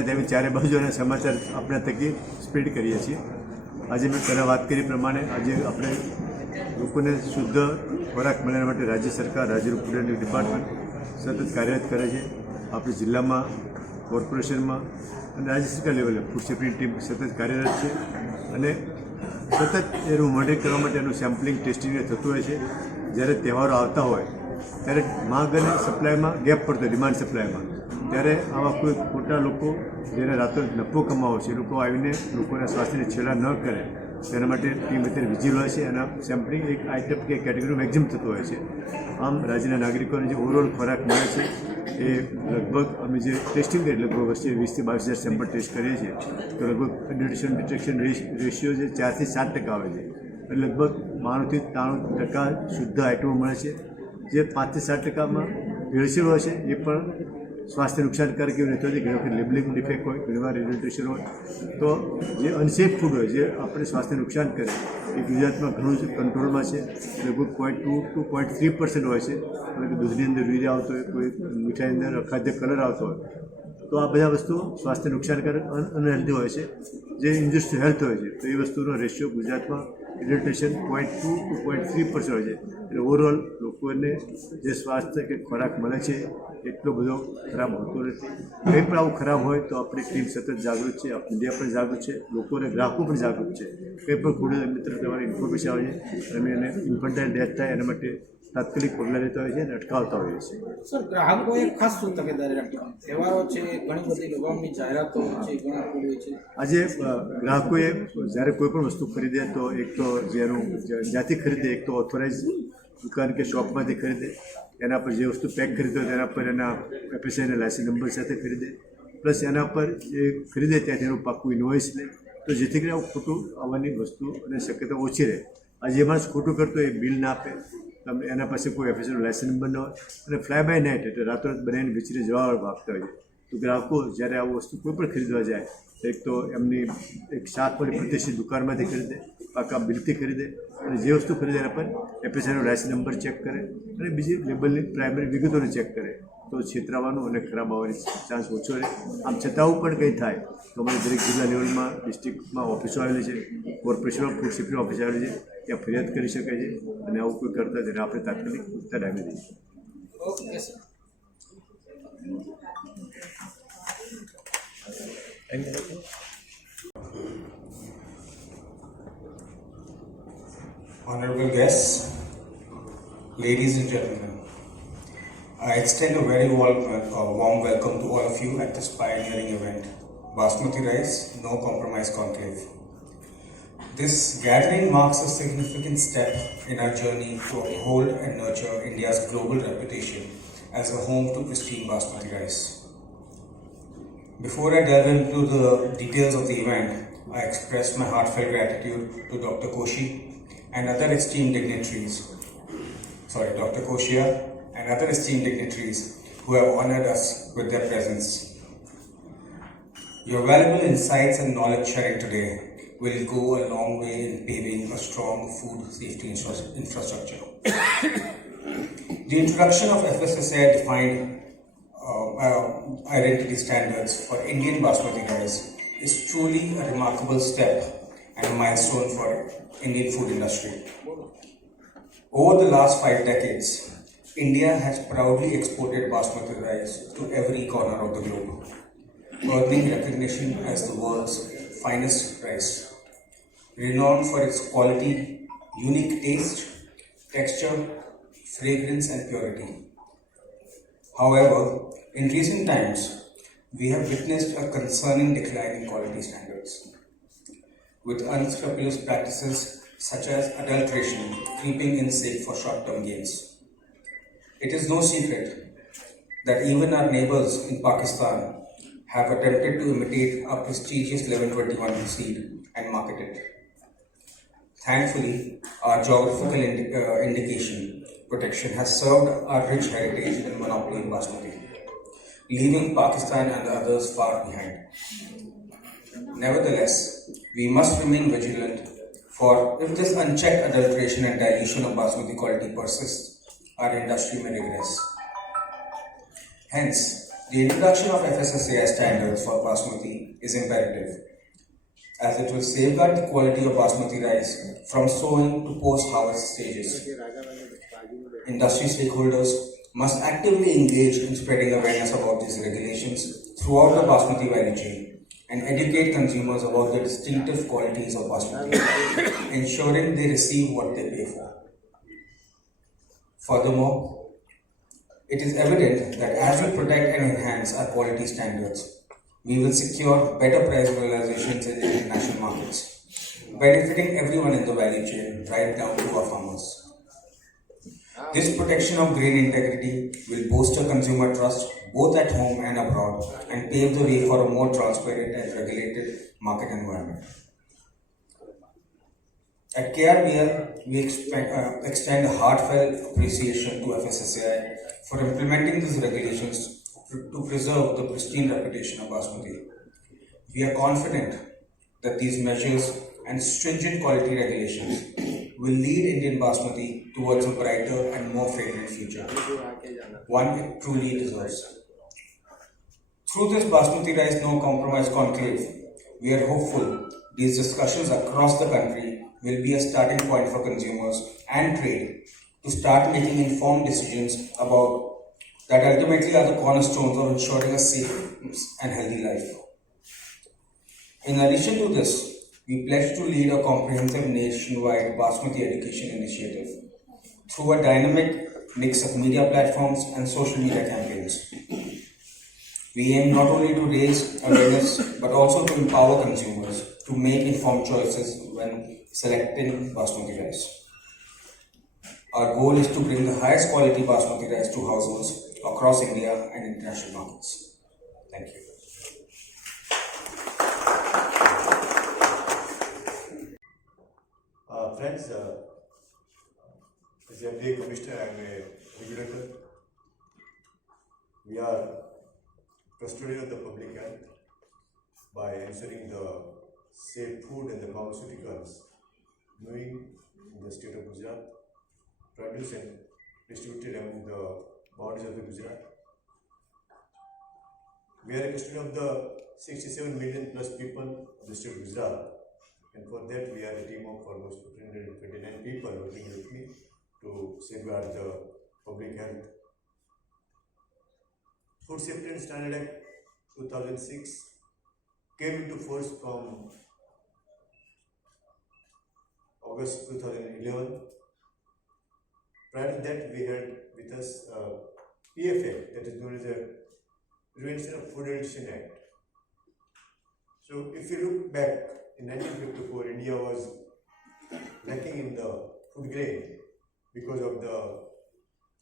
ધામી ચારે બાજુ અને સમાચાર આપણા થકી સ્પ્રેડ કરીએ છીએ. આજે મેં પહેલાં વાત કરી પ્રમાણે આજે આપણે લોકોને શુદ્ધ ખોરાક મળવા માટે રાજ્ય સરકાર, રાજ્ય ફૂડ એન્ડ ડિપાર્ટમેન્ટ સતત કાર્યરત કરે છે. આપણી જિલ્લામાં, કોર્પોરેશનમાં અને રાજ્ય સરકાર લેવલે ફૂડ સેફ્ટીની ટીમ સતત કાર્યરત છે અને સતત એનું મોનિટરિંગ કરવા માટે એનું સેમ્પલિંગ, ટેસ્ટિંગ થતું હોય છે. જ્યારે તહેવારો આવતા હોય ત્યારે માંગ અને સપ્લાયમાં ગેપ પડતો હોય, ડિમાન્ડ સપ્લાયમાં, ત્યારે આવા કોઈ ખોટા લોકો જેને રાતો નફો કમાવો છે એ લોકો આવીને લોકોના સ્વાસ્થ્યને છેડા ન કરે તેના માટે ટીમ અત્યારે વિજિલ હોય છે. એના સેમ્પલિંગ એક આઇટમ કે કેટેગરી મેક્ઝિમ થતું હોય છે. આમ રાજ્યના નાગરિકોને જે ઓવરઓલ ખોરાક મળે છે એ લગભગ અમે જે ટેસ્ટિંગ કરીએ લગભગ વર્ષે 20,000 થી 22,000 સેમ્પલ ટેસ્ટ કરીએ છીએ તો લગભગ ન્યુટ્રિશન ડિટેક્શન રેશિયો જે 4 થી 7% આવે છે. એટલે લગભગ 92 થી 93% શુદ્ધ આઇટમો મળે છે. જે 5 થી 7%માં ભેળસેળ હોય છે એ પણ સ્વાસ્થ્ય નુકસાનકારક એવું નથી હોતી. ઘણી વખત લેબલિંગ ડિફેક્ટ હોય, ઘણીવાર ન્યુટ્રિશન હોય, તો જે અનસેફ ફૂડ હોય જે આપણે સ્વાસ્થ્ય નુકસાન કરે એ ગુજરાતમાં ઘણું જ કંટ્રોલમાં છે. લગભગ 0.2 to 0.3% હોય છે. એટલે કે દૂધની અંદર વીજ આવતો હોય, કોઈ મીઠાઈની અંદર અખાદ્ય કલર આવતો હોય, તો આ બધા વસ્તુઓ સ્વાસ્થ્ય નુકસાનકારક અનહેલ્ધી હોય છે, જે ઇન્જુરિયસ ટુ હેલ્થ હોય છે. તો એ વસ્તુનો રેશિયો ગુજરાતમાં ન્યુટ્રિશન 0.2 to 0.3% હોય છે. એટલે ઓવરઓલ લોકોને જે સ્વાસ્થ્ય કે ખોરાક મળે છે એટલો બધો ખરાબ હોતો નથી. કંઈ પણ આવું ખરાબ હોય તો આપણી ટીમ સતત જાગૃત છે, મીડિયા પણ જાગૃત છે, લોકોને ગ્રાહકો પણ જાગૃત છે. કંઈ પણ ફૂડ મિત્ર તમારી ઇન્ફોર્મેશન આવે છે અમે એને ઇન્ફન્ટાઇલ ડેથ થાય એના માટે તાત્કાલિક પગલાં લેતા હોય છે અને અટકાવતા હોઈએ છીએ. સર, ગ્રાહકોએ ખાસ શું તકેદારી રાખવી? તહેવારો છે, ઘણી બધી લોકોની જાહેરાતો છે, ઘણા ફૂડ હોય છે. આજે ગ્રાહકોએ જ્યારે કોઈ પણ વસ્તુ ખરીદે તો એક તો જેનું જ્યાંથી ખરીદે એક તો ઓથોરાઇઝ દુકાન કે શોપમાંથી ખરીદે, એના પર જે વસ્તુ પેક ખરીદે તેના પર એના FSSAIના લાયસન્સ નંબર સાથે ખરીદે, પ્લસ એના પર જે ખરીદે ત્યાંથી એનું પાક્કું ઇન્વોઇસ લે, તો જેથી કરીને આવું ખોટું આવવાની વસ્તુ અને શક્યતા ઓછી રહે. આજે જે માણસ ખોટું કરતો એ બિલ ના આપે, એના પાસે કોઈ FSSAIનો લાયસન્સ નંબર ન હોય અને ફ્લાય બાય નાઇટ એટલે રાતોરાત બનાવીને વેચીને જવા આપતા હોય છે. તો ગ્રાહકો જ્યારે આવું વસ્તુ કોઈ પણ ખરીદવા જાય એક તો એમની એક શાકવાળી પ્રતિષ્ઠિત દુકાનમાંથી ખરીદે, પાકા બિલથી ખરીદે અને જે વસ્તુ ખરીદે એના પર FSSAIનો લાયસન્સ નંબર ચેક કરે અને બીજી લેબલની પ્રાઇમરી વિગતોને ચેક કરે તો છેતરાવાનું અને ખરાબ આવવાની ચાન્સ ઓછો રહે. આમ છતાં આવું પણ કંઈ થાય તો અમારી દરેક જિલ્લા લેવલમાં, ડિસ્ટ્રિક્ટમાં ઓફિસો આવેલી છે, કોર્પોરેશનમાં ફૂડ સેફ્ટી ઓફિસ આવેલી છે, ત્યાં ફરિયાદ કરી શકાય છે અને આવું કોઈ કરતા તેને આપણે તાત્કાલિક ઉત્તર આપી દઈએ. Okay sir. Honorable guests, ladies and gentlemen, I extend a very warm welcome to all of you at this pioneering event, Basmati Rice No Compromise Conclave. This gathering marks a significant step in our journey to uphold and nurture India's global reputation as a home to pristine Basmati rice. Before I delve into the details of the event, I express my heartfelt gratitude to Dr. Koshia and other esteemed dignitaries who have honored us with their presence. Your valuable insights and knowledge sharing today will go a long way in paving a strong food safety infrastructure. The introduction of FSSAI defined identity standards for Indian Basmati rice is truly a remarkable step and a milestone for Indian food industry. Over the last 5 decades, India has proudly exported Basmati rice to every corner of the globe, earning recognition as the world's finest rice, renowned for its quality, unique taste, texture, fragrance and purity. However, in recent times, we have witnessed a concerning decline in quality standards, with unscrupulous practices such as adulteration creeping in sake for short-term gains. It is no secret that even our neighbors in Pakistan have attempted to imitate our prestigious 1121 seed and market it. Thankfully, our geographical indication protection has served our rich heritage and monopoly in Basmati, leaving Pakistan and the others far behind. Nevertheless, we must remain vigilant, for if this unchecked adulteration and dilution of Basmati quality persists, our industry may regress. Hence, The introduction of FSSAI standards for Basmati is imperative, as it will safeguard the quality of Basmati rice from sowing to post-harvest stages. Industry stakeholders must actively engage in spreading awareness about these regulations throughout the Basmati value chain and educate consumers about the distinctive qualities of Basmati, ensuring they receive what they pay for. Furthermore, it is evident that as we protect and enhance our quality standards, we will secure better price realizations in international markets, benefiting everyone in the value chain right down to our farmers. This protection of grain integrity will bolster consumer trust both at home and abroad and pave the way for a more transparent and regulated market environment. At KRBL, we extend a heartfelt appreciation to FSSAI for implementing these regulations to preserve the pristine reputation of Basmati. We are confident that these measures and stringent quality regulations will lead Indian Basmati towards a brighter and more fragrant future, one it truly deserves. Through this Basmati Rice No Compromise conclave, we are hopeful these discussions across the country will be a starting point for consumers and trade to start making informed decisions about that ultimately are the cornerstones of ensuring a safe and healthy life. In addition to this, we pledge to lead a comprehensive nationwide Basmati education initiative through a dynamic mix of media platforms and social media campaigns. We aim not only to raise awareness but also to empower consumers to make informed choices when selecting Basmati rice. Our goal is to bring the highest quality Basmati rice to households across India and international markets. Thank you. Friends, as a FDA Commissioner, I am a regulator. We are custodian of the public health by ensuring the safe food and the pharmaceuticals moving in the state of Gujarat, produced and distributed among the boundaries of the Gujarat. We are a custodian of the 67 million plus people of the state of Gujarat, and for that we are a team of almost 329 people working with me to safeguard the public health. Food Safety and Standard Act 2006 came into force from August 2011. Prior to that, we had with us PFA, that is known as the Prevention of Food Addiction Act. So, if you look back in 1954, India was lacking in the food grain because of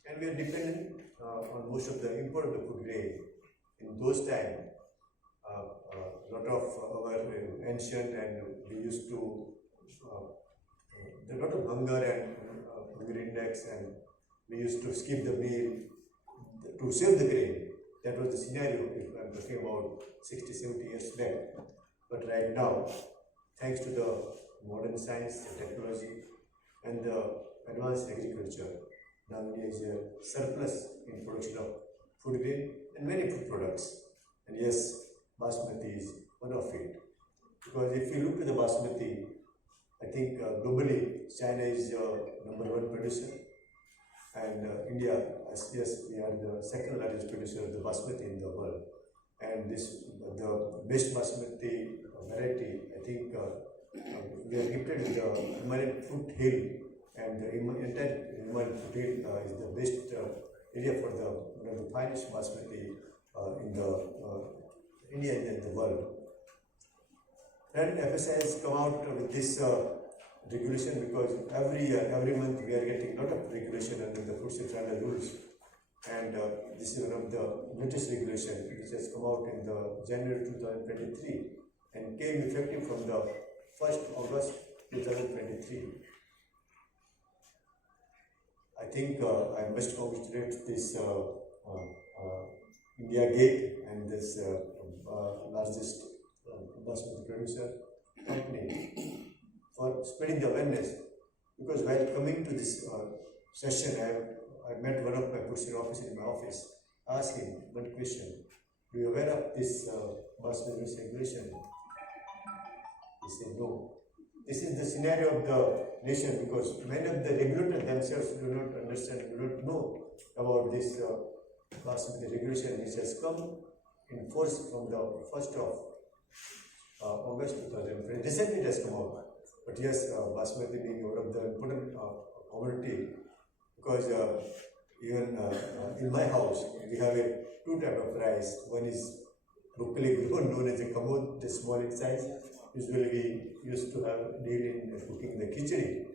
and we are dependent on most of the import of the food grain. In those times, a lot of our ancient and we used to there was a lot of hunger and hunger index, and we used to skip the meal to save the grain. That was the scenario if I am talking about 60, 70 years back. But right now, thanks to the modern science, the technology, and the advanced agriculture, now India is a surplus in production of food grain and many food products. And yes, Basmati is one of it. Because if you look at the Basmati, I think globally China is number one producer, and India, yes, we are the second largest producer of the Basmati in the world. And the best Basmati variety, I think we are gifted with the Himalayan foothill, and the entire Himalayan foothill is the best area for one of the finest Basmati in the India and in the world. And FSSAI has come out with this regulation because every year, every month we are getting a lot of regulation under the food safety standard rules. And this is one of the latest regulation which has come out in the January 2023 and came effective from the 1st August 2023. I think I must congratulate this India Gate and this largest Basmati producer company for spreading the awareness. Because while coming to this session, I met one of my posting officers in my office, asked him one question: Do you aware of this Basmati rice regulation? He said no. This is the scenario of the nation because many of the regulators themselves do not understand, do not know about this Basmati regulation which has come in force from the 1st of August 2020. Recently it has come out. But yes, Basmati being one of the important commodity because even in my house we have two types of rice. One is locally grown, known as a kamod, the small in size. Usually we used to have daily in cooking the khichdi.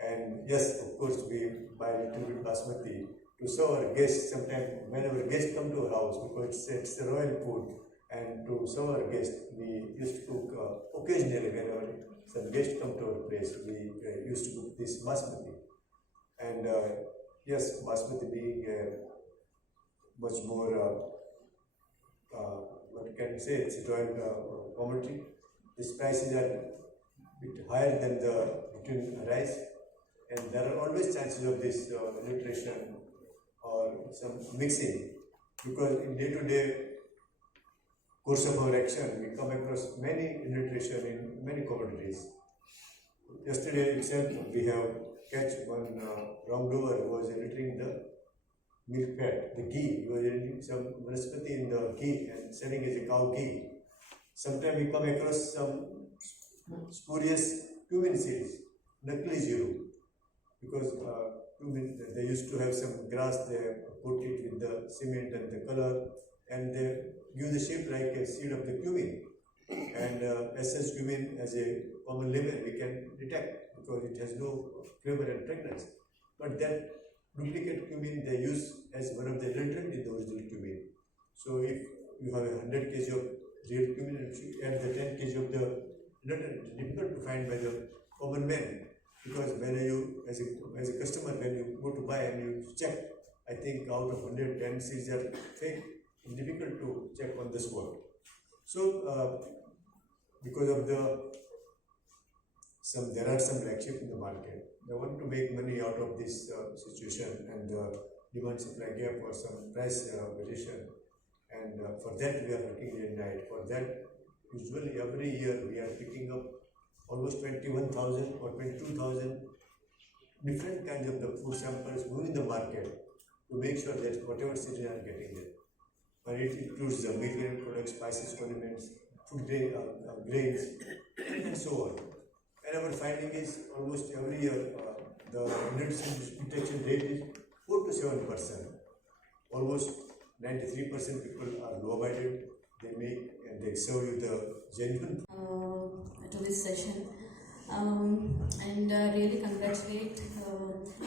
And yes, of course, we buy a little bit basmati to serve our guests. Sometimes whenever guests come to our house, because it's a royal food, and to serve our guests, we used to cook occasionally whenever some guests come to our place, we used to cook this basmati. And yes, basmati being much more, what can you say, it's a joint commodity. These prices are a bit higher than the routine rice, and there are always chances of this adulteration or some mixing because in day-to-day course of our action we come across many adulteration in many commodities. Yesterday itself we have catch one wrongdoer who was adulterating the milk fat, the ghee. He was adulterating some vanaspati in the ghee and selling as a cow ghee. Sometimes we come across some spurious cumin seeds, nakli zero, because cumin, they used to have some grass, they put it with the cement and the color, and they give the shape like a seed of the cumin. And as such cumin, as a common layman, we can detect because it has no flavor and fragrance. But that duplicate cumin they use as one of the adulterant in the original cumin. So if you have 100 kg of real cumin and add the 10 kg of the adulterant, it's difficult to find by the common man because when you, as a customer, when you go to buy and you check, I think out of 110 seeds are fake. It's difficult to check on the spot. So because of there are some black sheep in the market. They want to make money out of this situation and demand supply gap or some price variation. And for that we are working day and night. For that, usually every year we are picking up almost 21,000 or 22,000 different kinds of the food samples moving the market to make sure that whatever citizens are getting there. And it includes the milk grain products, spices, condiments, food grains, and so on. And our finding is almost every year the nutrition detection rate is 4 to 7%. Almost 93% people are law-abided. They make and they serve you the genuine to this session and really congratulate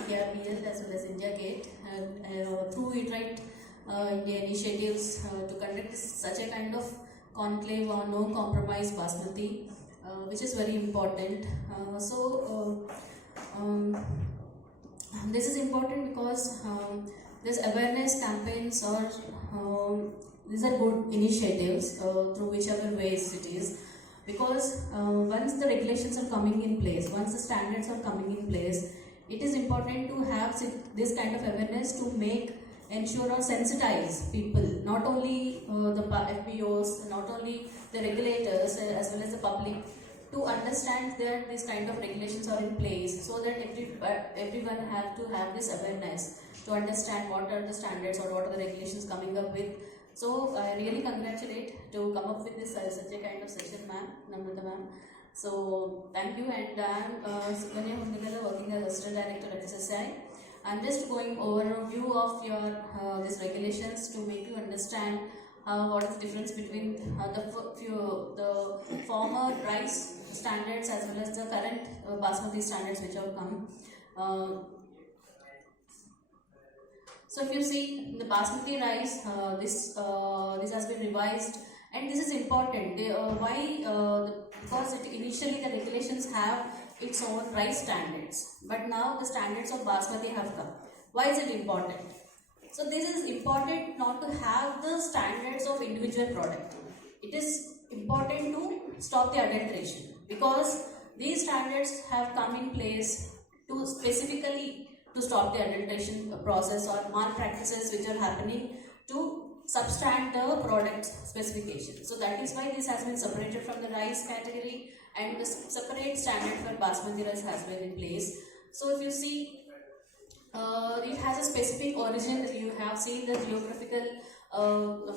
KRBL as well as India Gate through India initiatives to conduct such a kind of conclave on no compromise basmati, which is very important. This is important because this awareness campaigns or these are good initiatives through whichever ways it is, because once the regulations are coming in place, once the standards are coming in place, it is important to have this kind of awareness to ensure or sensitize people, not only the FBOs, not only the regulators as well as the public, to understand that this kind of regulations are in place, so that everyone have to have this awareness to understand what are the standards or what are the regulations coming up with. So I really congratulate to come up with this such a kind of session, ma'am, Namrata ma'am. So thank you, and I am Sukanya Hundagala, working as Assistant Director at FSSAI. I'm just going over a view of your these regulations to make you understand what is the difference between the former rice standards as well as the current basmati standards which have come. So if you see the basmati rice, this has been revised, and this is important. Because initially the regulations have its own rice standards, but now the standards of basmati have come. Why is it important? So this is important not to have the standards of individual product. It is important to stop the adulteration, because these standards have come in place to specifically to stop the adulteration process or malpractices which are happening, to subtract the product specification. So that is why this has been separated from the rice category, and the separate standard for basmati rice has been in place. So if you see, it has a specific origin. You have seen the geographical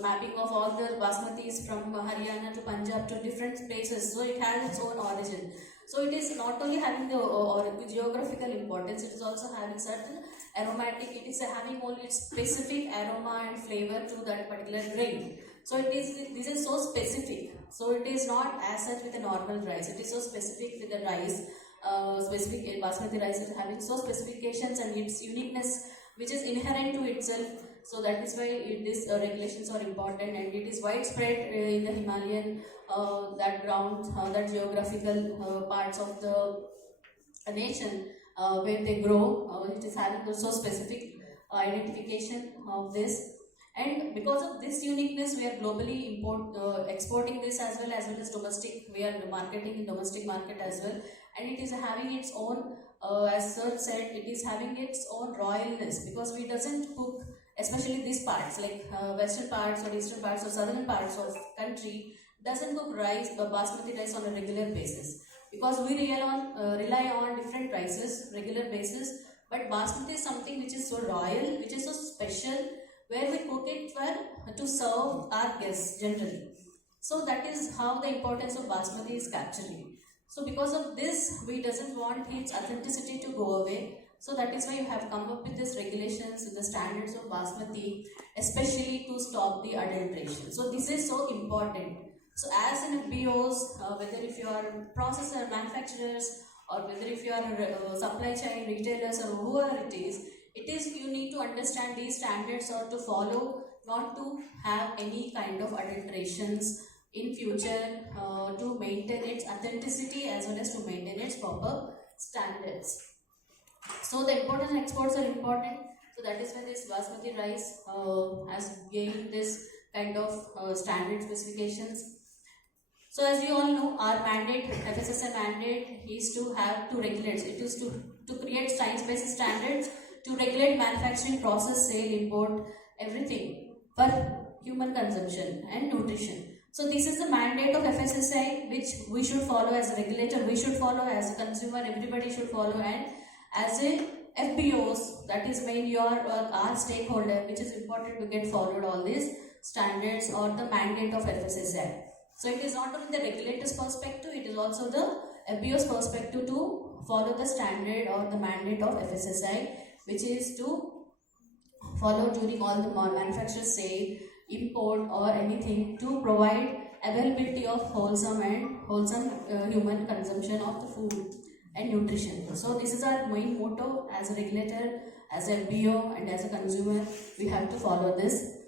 mapping of all the basmatis from Haryana to Punjab to different places. So it has its own origin. So it is not only having the geographical importance, it is also having certain aromatic. It is having only its specific aroma and flavor to that particular grain. So this is so specific. So it is not as such with a normal rice. It is so specific with the rice. Specific basmati rice is having so specifications and its uniqueness which is inherent to itself. So that is why these regulations are important, and it is widespread in the Himalayan that ground, that geographical parts of the nation where they grow. It is having also specific identification of this. And because of this uniqueness, we are globally exporting this as well as domestic. We are marketing in domestic market as well, and it is having its own, as Sir said, it is having its own royalness, because we doesn't cook, especially these parts like western parts or eastern parts or southern parts of country doesn't cook rice, basmati rice on a regular basis, because we rely on different rices regular basis. But basmati is something which is so royal, which is so special, where we cook it to serve our guests generally. So that is how the importance of basmati is capturing. So because of this, we doesn't want its authenticity to go away. So that is why you have come up with these regulations, with the standards of basmati, especially to stop the adulteration. So this is so important. So as in BOs, whether if you are processor, manufacturers, or whether if you are supply chain, retailers, or whoever it is, you need to understand these standards or to follow, not to have any kind of adulterations in future, to maintain its authenticity as well as to maintain its proper standards. So the import and exports are important. So that is why this basmati rice has gained this kind of standard specifications. So as you all know, our mandate, FSSAI mandate, is to have to regulate. It is to create science-based standards to regulate manufacturing, process, sale, import, everything for human consumption and nutrition. So this is the mandate of FSSAI, which we should follow as a regulator, we should follow as a consumer, everybody should follow, and as a FBOs, that is main our stakeholder, which is important to get followed all these standards or the mandate of FSSAI. So it is not only the regulator's perspective, it is also the FBO's perspective to follow the standard or the mandate of FSSAI, which is to follow during all the manufacturers sale, import or anything, to provide availability of wholesome human consumption of the food and nutrition. So this is our main motto as a regulator, as a FBO, and as a consumer. We have to follow this.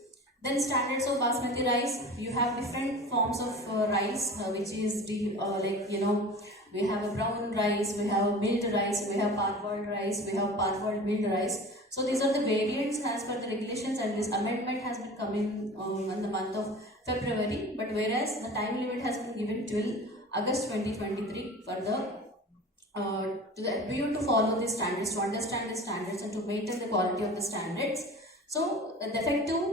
Then standards of basmati rice. You have different forms of rice, which is we have a brown rice, we have milled rice, we have parboiled rice, we have parboiled milled rice. So these are the variants as per the regulations, and this amendment has been coming in the month of February. But whereas the time limit has been given till August 2023 for to the FBO to follow these standards, to understand the standards, and to maintain the quality of the standards. So the effective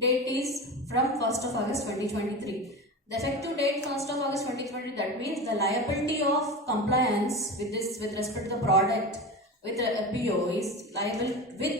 date is from 1st of August 2023. The effective date 1st of August 2020, that means the liability of compliance with this, with respect to the product with the FBO, is liable with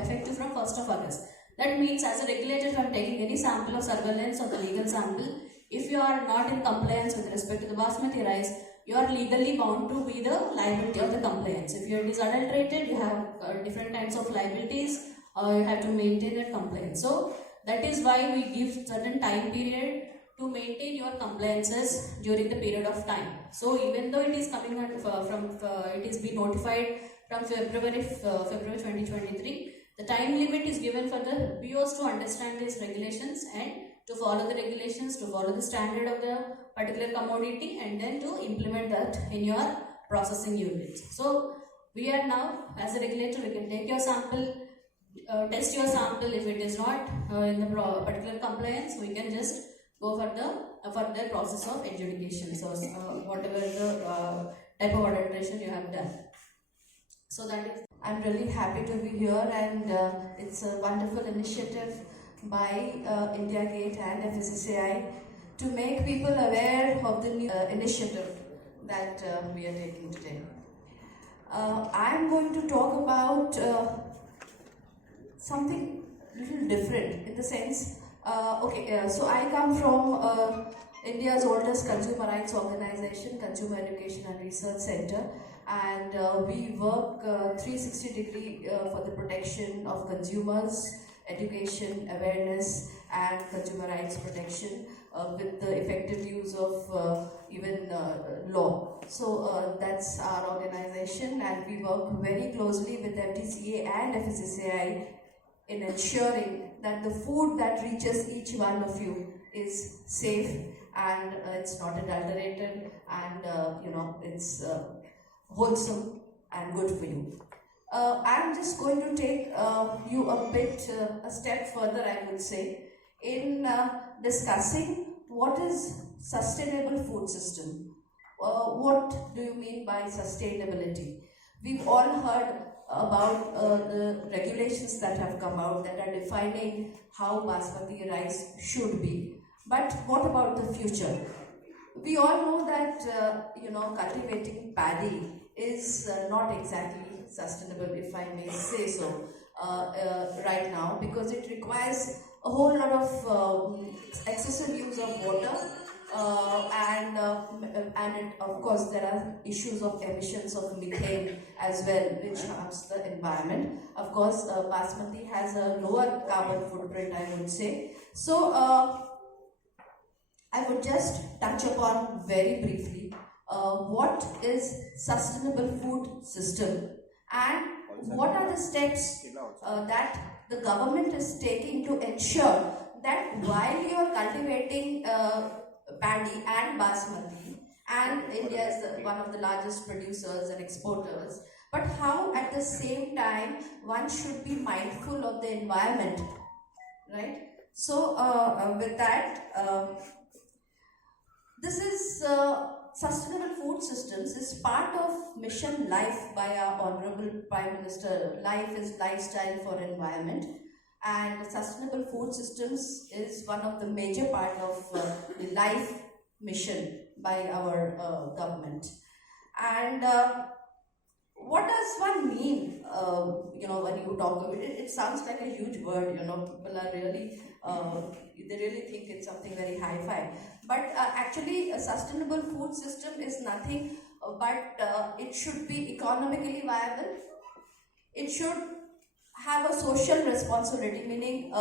effective from 1st of August. That means as a regulator, if I am taking any sample of surveillance or the legal sample, if you are not in compliance with respect to the basmati rice, you are legally bound to be the liability of the compliance. If it is adulterated, you have different kinds of liabilities, you have to maintain that compliance. So that is why we give certain time period to maintain your compliances during the period of time. So even though it is coming out it is being notified from February 2023, the time limit is given for the BOs to understand these regulations and to follow the regulations, to follow the standard of the particular commodity, and then to implement that in your processing units. So we are now, as a regulator, we can take your sample, test your sample. If it is not in the particular compliance, we can just go for the further process of adjudication. So whatever the type of adulteration you have done. So that is, I'm really happy to be here, and it's a wonderful initiative by India Gate and FSSAI to make people aware of the new initiative that we are taking today. I'm going to talk about something little different in the sense, so I come from India's oldest consumer rights organization, Consumer Education and Research Center, and we work 360 degree for the protection of consumers, education, awareness and consumer rights protection with the effective use of even law. So that's our organization, and we work very closely with FTCA and FSSAI in ensuring that the food that reaches each one of you is safe and it's not adulterated and it's wholesome and good for you. I'm just going to take you a step further, I would say, in discussing what is sustainable food system. What do you mean by sustainability? We've all heard about the regulations that have come out that are defining how basmati rice should be. But what about the future? We all know that cultivating paddy is not exactly sustainable, if I may say so, right now, because it requires a whole lot of excessive use of water, and of course there are issues of emissions of methane as well, which harms the environment. Of course, basmati has a lower carbon footprint, I would say. So I would just touch upon very briefly what is sustainable food system and what are the steps that the government is taking to ensure that while you are cultivating paddy and basmati, and India is one of the largest producers and exporters, but how at the same time one should be mindful of the environment, right? So with that, this is sustainable food systems is part of Mission Life by our Honorable Prime Minister. Life is lifestyle for environment, and sustainable food systems is one of the major part of the life mission by our government. And what does one mean, when you talk about it? It sounds like a huge word, people are really, they really think it's something very hi-fi. But actually, a sustainable food system is nothing but it should be economically viable. It should have a social responsibility, meaning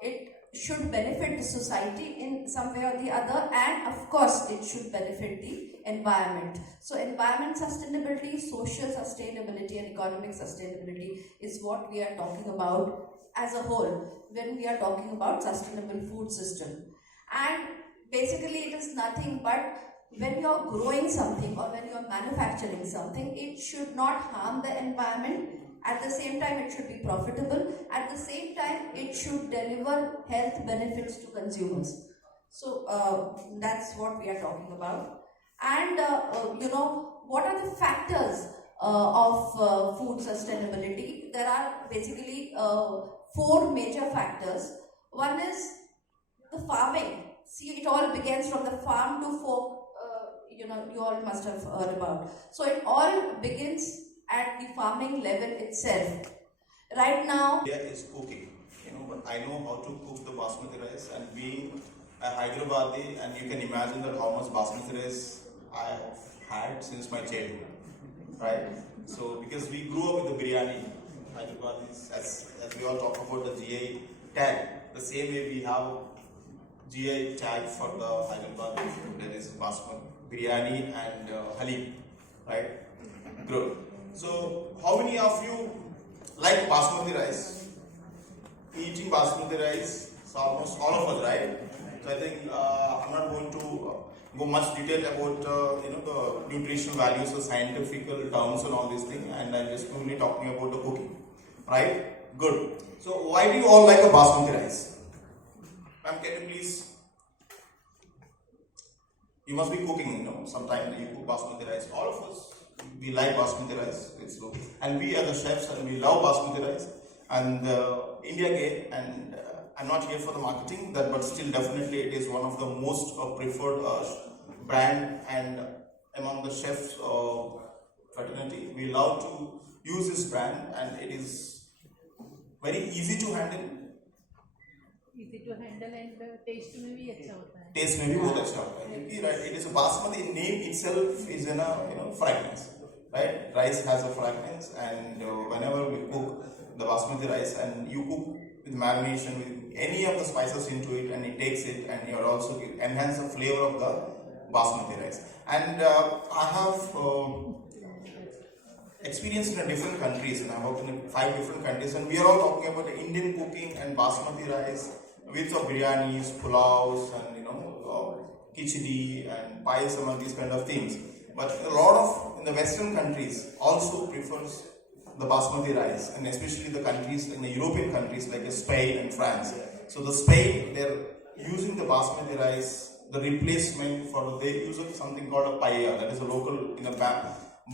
it should benefit the society in some way or the other, and of course it should benefit the environment. So environment sustainability, social sustainability and economic sustainability is what we are talking about as a whole when we are talking about sustainable food system. And basically it is nothing but when you are growing something or when you are manufacturing something, it should not harm the environment. At the same time, it should be profitable. At the same time, it should deliver health benefits to consumers. So that's what we are talking about. And what are the factors of food sustainability? There are basically 4 major factors. One is the farming. See, it all begins from the farm to fork. You all must have heard about. So it all begins at the farming level itself. Right now, India is cooking, but I know how to cook the basmati rice, and being a Hyderabadi, and you can imagine that how much basmati rice I have had since my childhood, right? So because we grew up with the biryani, Hyderabadis, as we all talk about the GI tag, the same way we have GI tag for the Hyderabadi, there is basmati, biryani and halim, right? Good. So, how many of you like basmati rice? Eating basmati rice, so almost all of us, right? So I think I'm not going to go much detail about the nutritional values, the scientific terms and all these things, and I'm just only talking about the cooking, right? Good. So why do you all like a basmati rice? Ma'am, can you please? You must be cooking, sometime you cook basmati rice. All of us, we like basmati rice, it's good. And we are the chefs and we love basmati rice. And India Gate and I'm not here for the marketing, that, but still definitely it is one of the most preferred brand, and among the chefs fraternity, we love to use this brand, and it is very easy to handle. easy to handle and taste में भी अच्छा होता है. Taste में भी बहुत अच्छा होता है, क्योंकि right, it is a basmati name itself is in a fragrance, right? Rice has a fragrance, and whenever we cook the basmati rice, and you cook with marination with any of the spices into it, and it takes it, and you also enhance the flavor of the basmati rice. And I have experience in different countries, and I worked in 5 different countries, and we are all talking about the Indian cooking and basmati rice with biryanis, pulaus, and khichdi and pies, and all these kind of things. But a lot of in the Western countries also prefers the basmati rice, and especially the countries in the European countries like Spain and France. So the Spain, they're using the basmati rice, the replacement for, they use something called a paella, that is a local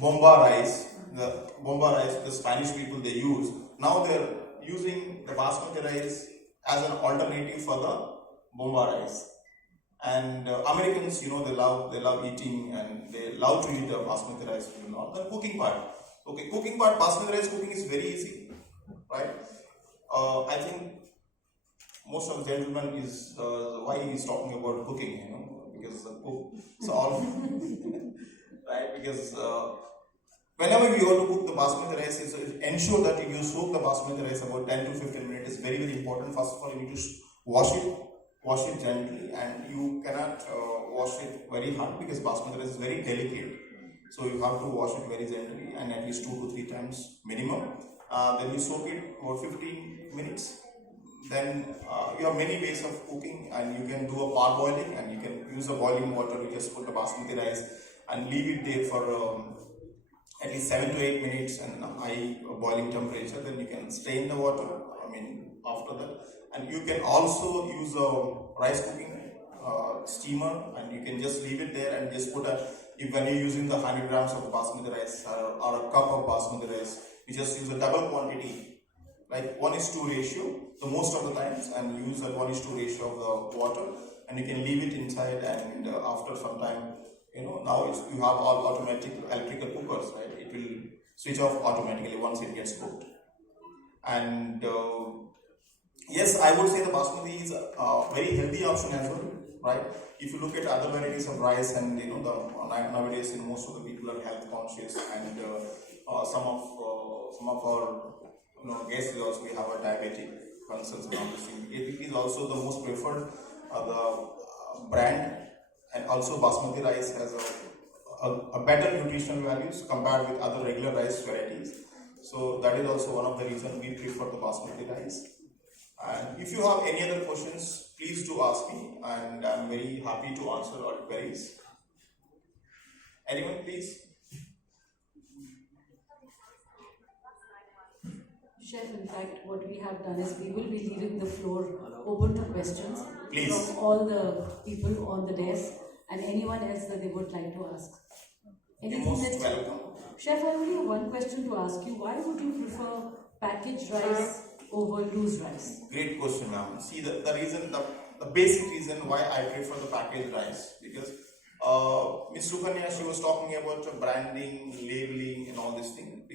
bomba rice. The bomba rice the Spanish people they use. Now they're using the basmati rice as an alternative for the bomba rice. And Americans, they love eating, and they love to eat the basmati rice. The cooking part. Okay, cooking part, basmati rice cooking is very easy, right? I think most of the gentlemen is why he's talking about cooking, because the cook, so all, right? Because whenever we want to cook the basmati rice, ensure that you soak the basmati rice about 10 to 15 minutes. It's very, very important. First of all, you need to wash it gently, and you cannot wash it very hard because basmati rice is very delicate. So you have to wash it very gently, and at least 2 to 3 times minimum. Then you soak it about 15 minutes. Then you have many ways of cooking, and you can do a parboiling, and you can use the boiling water. You just put the basmati rice and leave it there for at least 7 to 8 minutes and high boiling temperature. Then you can strain the water, after that. And you can also use a rice cooking steamer, and you can just leave it there and just put when you're using the 100 grams of basmati rice or a cup of basmati rice, you just use a double quantity, like 1:2 ratio, the most of the times, and use that 1:2 ratio of the water, and you can leave it inside, and after some time, now you have all automatic electrical cookers, right? It will switch off automatically once it gets cooked. And yes, I would say the basmati is a very healthy option as well, right? If you look at other varieties of rice, and nowadays most of the people are health conscious, and some of our guests also we have a diabetic concerns around this thing. It is also the most preferred brand, and also basmati rice has a better nutritional values compared with other regular rice varieties. So that is also one of the reasons we prefer the basmati rice. And if you have any other questions, please do ask me, and I'm very happy to answer all queries. Anyone, please? Chef, in fact, what we have done is we will be leaving the floor open to questions Please. from all the people on the desk and anyone else that they would like to ask. You're most welcome. Chef, I only have one question to ask you. Why would you prefer packaged rice over loose rice? Great question, ma'am. See, the reason, the basic reason why I prefer the packaged rice, because Ms. Sukanya, she was talking about branding, labeling, and all this thing.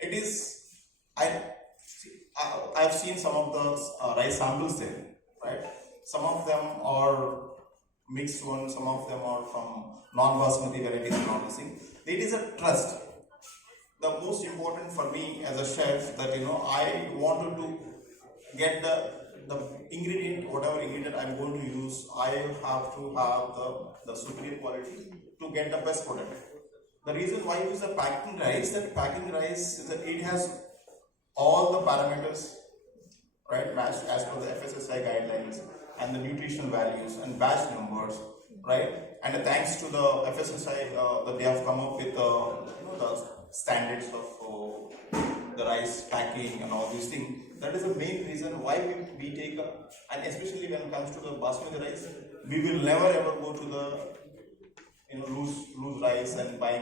It is, I've seen some of the rice samples there, right? Some of them are mixed ones, some of them are from non-basmati varieties and all this thing. It is a trust. The most important for me as a chef that I wanted to get the ingredient, whatever ingredient I'm going to use, I have to have the superior quality to get the best product. The reason why I use the packing rice, is that it has all the parameters, right, matched as per the FSSAI guidelines and the nutritional values and batch numbers, right? And thanks to the FSSAI that they have come up with the standards of the rice packing and all these things. That is the main reason why we take and especially when it comes to the basmati rice, we will never ever go to the loose rice and buying